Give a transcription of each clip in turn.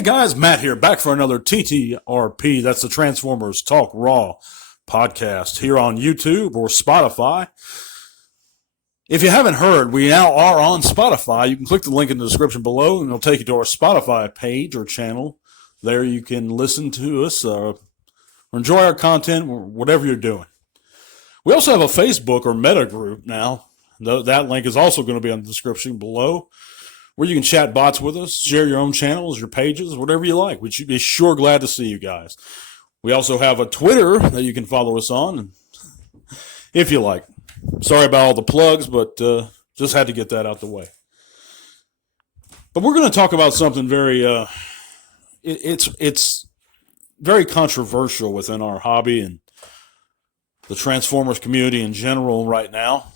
Hey guys, Matt here, back for another TTRP. That's the Transformers Talk Raw podcast here on YouTube or Spotify. If you haven't heard, we now are on Spotify. You can click the link in the description below and it'll take you to our Spotify page or channel. There you can listen to us or enjoy our content, whatever you're doing. We also have a Facebook or Meta group now. That link is also going to be on the description below, where you can chat bots with us, share your own channels, your pages, whatever you like. We'd be sure glad to see you guys. We also have a Twitter that you can follow us on, if you like. Sorry about all the plugs, but just had to get that out the way. But we're going to talk about something very, it's very controversial within our hobby and the Transformers community in general right now.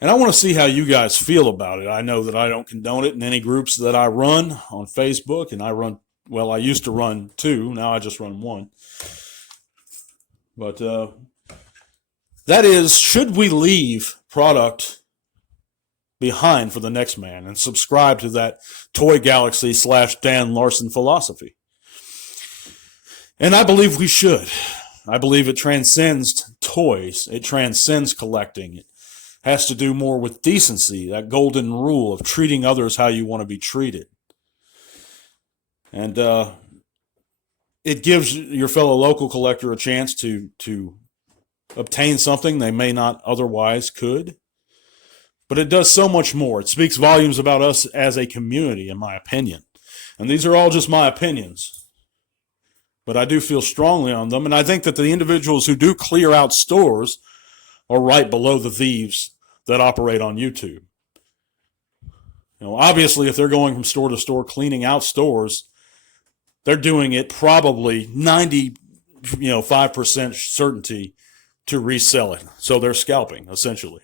And I want to see how you guys feel about it. I know that I don't condone it in any groups that I run on Facebook, and I used to run two, now I just run one. But that is, should we leave product behind for the next man and subscribe to that Toy Galaxy / Dan Larson philosophy? And I believe we should. I believe it transcends toys. It transcends collecting. It has to do more with decency, that golden rule of treating others how you want to be treated. And it gives your fellow local collector a chance to obtain something they may not otherwise could. But it does so much more. It speaks volumes about us as a community, in my opinion. And these are all just my opinions. But I do feel strongly on them. And I think that the individuals who do clear out stores are right below the thieves that operate on YouTube. Obviously, if they're going from store to store cleaning out stores, they're doing it probably 5% certainty to resell it. So they're scalping, essentially.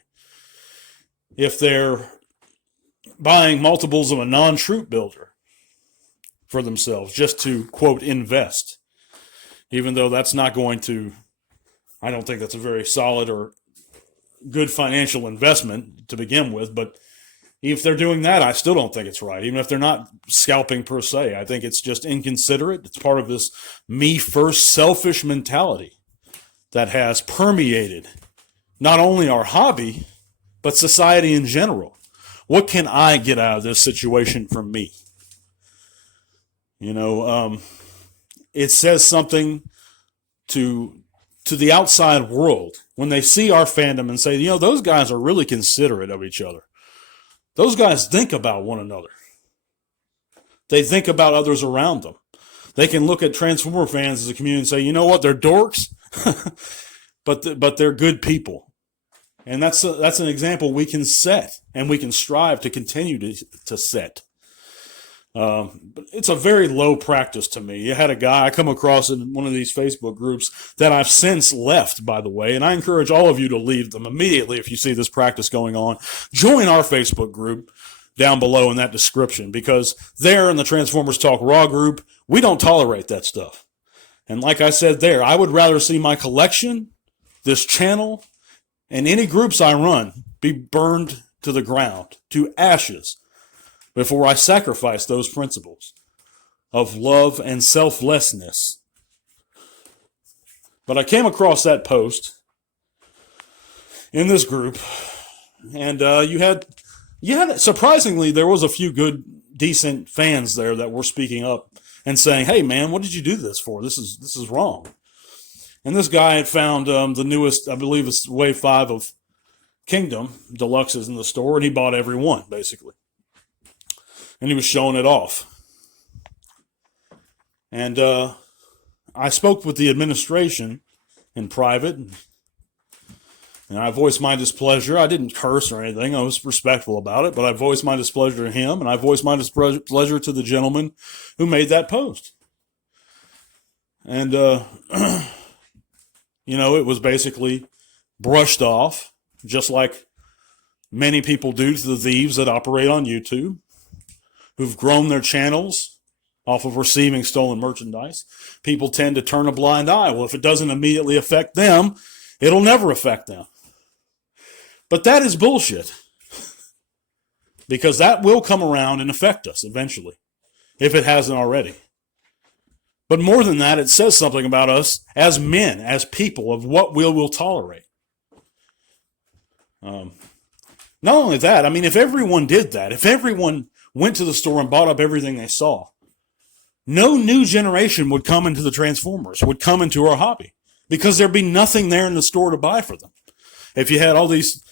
If they're buying multiples of a non-troop builder for themselves just to, quote, invest, even though that's not going to, I don't think that's a very solid or good financial investment to begin with, but if they're doing that, I still don't think it's right, even if they're not scalping per se. I think it's just inconsiderate. It's part of this me first selfish mentality that has permeated not only our hobby, but society in general. What can I get out of this situation from me? It says something to the outside world when they see our fandom and say, those guys are really considerate of each other. Those guys think about one another. They think about others around them. They can look at Transformer fans as a community and say, you know what, they're dorks, but they're good people. And that's an example we can set and we can strive to continue to set. But it's a very low practice to me. You had a guy I come across in one of these Facebook groups that I've since left, by the way, and I encourage all of you to leave them immediately if you see this practice going on. Join our Facebook group down below in that description, because there in the Transformers Talk Raw group, we don't tolerate that stuff. And like I said there, I would rather see my collection, this channel, and any groups I run be burned to the ground, to ashes, before I sacrifice those principles of love and selflessness. But I came across that post in this group, and you had surprisingly, there was a few good, decent fans there that were speaking up and saying, hey man, what did you do this for? This is wrong. And this guy had found the newest, I believe it's Wave 5 of Kingdom Deluxes in the store, and he bought every one, basically. And he was showing it off. And I spoke with the administration in private, and I voiced my displeasure. I didn't curse or anything. I was respectful about it, but I voiced my displeasure to him, and I voiced my displeasure to the gentleman who made that post. And, it was basically brushed off, just like many people do to the thieves that operate on YouTube, who've grown their channels off of receiving stolen merchandise. People tend to turn a blind eye. Well, if it doesn't immediately affect them, it'll never affect them. But that is bullshit. Because that will come around and affect us eventually. if it hasn't already. But more than that, it says something about us as men, as people, of what we will tolerate. Not only that, I mean, if everyone did that, if everyone went to the store and bought up everything they saw, no new generation would come into the Transformers, would come into our hobby, because there'd be nothing there in the store to buy for them. If you had all these,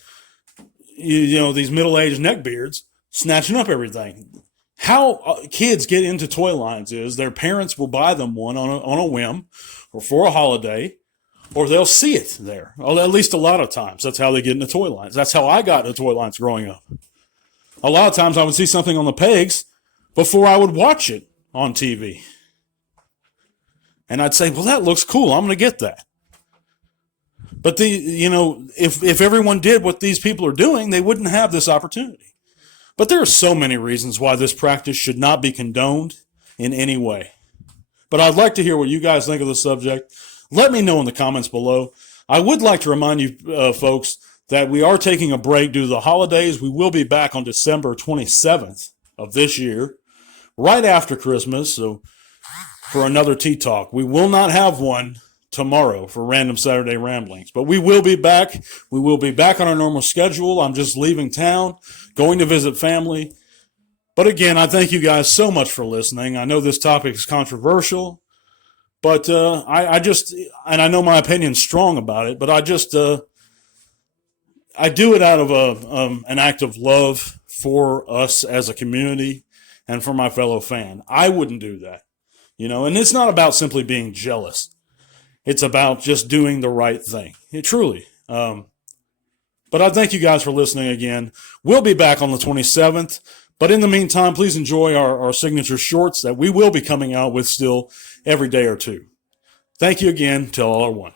these middle-aged neckbeards snatching up everything. How kids get into toy lines is their parents will buy them one on a whim or for a holiday, or they'll see it there. Well, at least a lot of times. That's how they get into toy lines. That's how I got into toy lines growing up. A lot of times I would see something on the pegs before I would watch it on TV. And I'd say, well, that looks cool. I'm going to get that. But if everyone did what these people are doing, they wouldn't have this opportunity. But there are so many reasons why this practice should not be condoned in any way. But I'd like to hear what you guys think of the subject. Let me know in the comments below. I would like to remind you folks that we are taking a break due to the holidays. We will be back on December 27th of this year, right after Christmas, so for another Tea Talk. We will not have one tomorrow for Random Saturday Ramblings, but we will be back. We will be back on our normal schedule. I'm just leaving town, going to visit family. But again, I thank you guys so much for listening. I know this topic is controversial, but I I know my opinion's strong about it, but I do it out of an act of love for us as a community and for my fellow fan. I wouldn't do that, and it's not about simply being jealous. It's about just doing the right thing. Truly. But I thank you guys for listening again. We'll be back on the 27th. But in the meantime, please enjoy our signature shorts that we will be coming out with still every day or two. Thank you again. Till all are one.